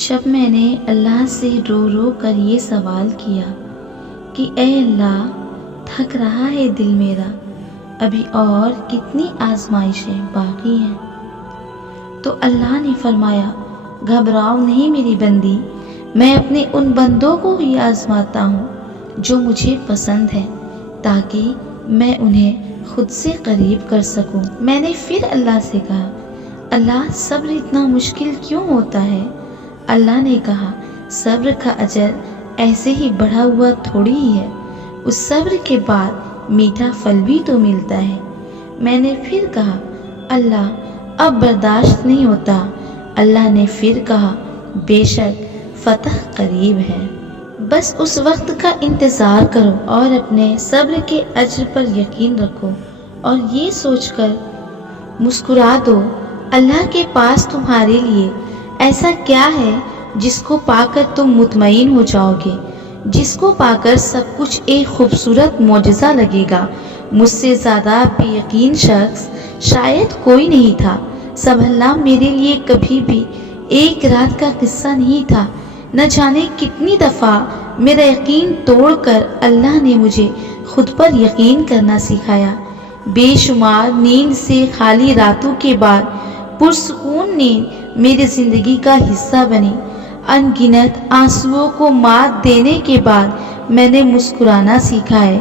جب میں نے اللہ سے رو رو کر یہ سوال کیا کہ اے اللہ، تھک رہا ہے دل میرا، ابھی اور کتنی آزمائشیں باقی ہیں، تو اللہ نے فرمایا گھبراؤ نہیں میری بندی، میں اپنے ان بندوں کو ہی آزماتا ہوں جو مجھے پسند ہے، تاکہ میں انہیں خود سے قریب کر سکوں۔ میں نے پھر اللہ سے کہا اللہ، صبر اتنا مشکل کیوں ہوتا ہے؟ اللہ نے کہا صبر کا اجر ایسے ہی بڑھا ہوا تھوڑی ہی ہے، اس صبر کے بعد میٹھا پھل بھی تو ملتا ہے۔ میں نے پھر کہا اللہ، اب برداشت نہیں ہوتا۔ اللہ نے پھر کہا بے شک فتح قریب ہے، بس اس وقت کا انتظار کرو اور اپنے صبر کے اجر پر یقین رکھو اور یہ سوچ کر مسکرا دو، اللہ کے پاس تمہارے لیے ایسا کیا ہے جس کو پا کر تم مطمئن ہو جاؤ گے، جس کو پا کر سب کچھ ایک خوبصورت معجزہ لگے گا۔ مجھ سے زیادہ بے یقین شخص شاید کوئی نہیں تھا۔ سب اللہ میرے لیے کبھی بھی ایک رات کا قصہ نہیں تھا۔ نہ جانے کتنی دفعہ میرا یقین توڑ کر اللہ نے مجھے خود پر یقین کرنا سکھایا۔ بے شمار نیند سے خالی راتوں کے بعد پرسکون نیند میری زندگی کا حصہ بنی۔ ان گنت آنسوؤں کو مات دینے کے بعد میں نے مسکرانا سیکھا ہے۔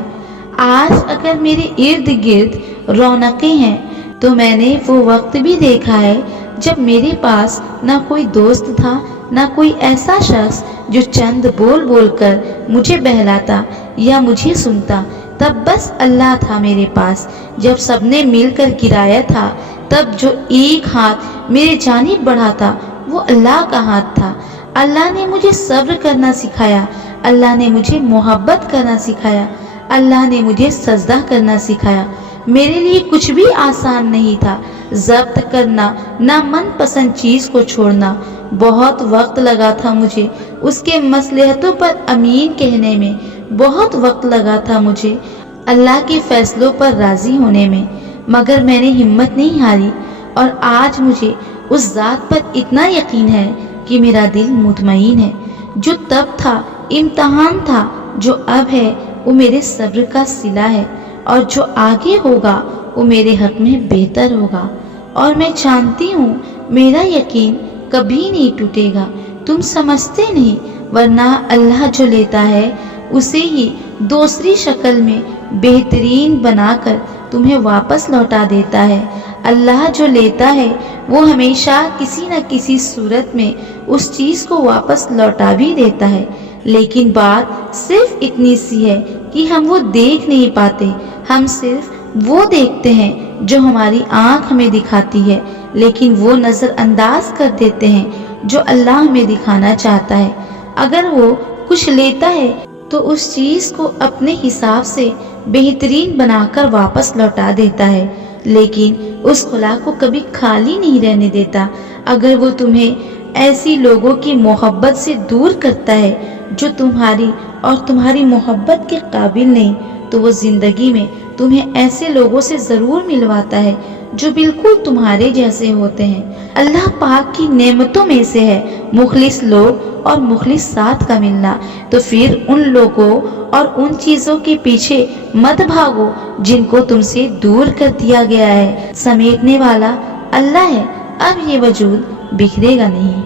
آج اگر میرے ارد گرد رونقیں ہیں تو میں نے وہ وقت بھی دیکھا ہے جب میرے پاس نہ کوئی دوست تھا، نہ کوئی ایسا شخص جو چند بول بول کر مجھے بہلاتا یا مجھے سنتا۔ تب بس اللہ تھا میرے پاس۔ جب سب نے مل کر گرایا تھا تب جو ایک ہاتھ میرے جانب بڑھا تھا وہ اللہ کا ہاتھ تھا۔ اللہ نے مجھے صبر کرنا سکھایا، اللہ نے مجھے محبت کرنا سکھایا، اللہ نے مجھے سجدہ کرنا سکھایا۔ میرے لیے کچھ بھی آسان نہیں تھا۔ ضبط کرنا، نہ من پسند چیز کو چھوڑنا، بہت وقت لگا تھا مجھے اس کے مصلحتوں پر امین کہنے میں، بہت وقت لگا تھا مجھے اللہ کے فیصلوں پر راضی ہونے میں، مگر میں نے ہمت نہیں ہاری، اور آج مجھے اس ذات پر اتنا یقین ہے کہ میرا دل مطمئن ہے۔ جو تب تھا امتحان تھا، جو اب ہے وہ میرے صبر کا صلہ ہے، اور جو آگے ہوگا وہ میرے حق میں بہتر ہوگا، اور میں جانتی ہوں میرا یقین کبھی نہیں ٹوٹے گا۔ تم سمجھتے نہیں، ورنہ اللہ جو لیتا ہے اسے ہی دوسری شکل میں بہترین بنا کر تمہیں واپس لوٹا دیتا ہے۔ اللہ جو لیتا ہے وہ ہمیشہ کسی نہ کسی صورت میں اس چیز کو واپس لوٹا بھی دیتا ہے، لیکن بات صرف اتنی سی ہے کہ ہم وہ دیکھ نہیں پاتے۔ ہم صرف وہ دیکھتے ہیں جو ہماری آنکھ ہمیں دکھاتی ہے، لیکن وہ نظر انداز کر دیتے ہیں جو اللہ ہمیں دکھانا چاہتا ہے۔ اگر وہ کچھ لیتا ہے تو اس چیز کو اپنے حساب سے بہترین بنا کر واپس لوٹا دیتا ہے، لیکن اس خلا کو کبھی خالی نہیں رہنے دیتا۔ اگر وہ تمہیں ایسی لوگوں کی محبت سے دور کرتا ہے جو تمہاری اور تمہاری محبت کے قابل نہیں، تو وہ زندگی میں تمہیں ایسے لوگوں سے ضرور ملواتا ہے جو بالکل تمہارے جیسے ہوتے ہیں۔ اللہ پاک کی نعمتوں میں سے ہے مخلص لوگ اور مخلص ساتھ کا ملنا، تو پھر ان لوگوں اور ان چیزوں کے پیچھے مت بھاگو جن کو تم سے دور کر دیا گیا ہے۔ سمیٹنے والا اللہ ہے، اب یہ وجود بکھرے گا نہیں۔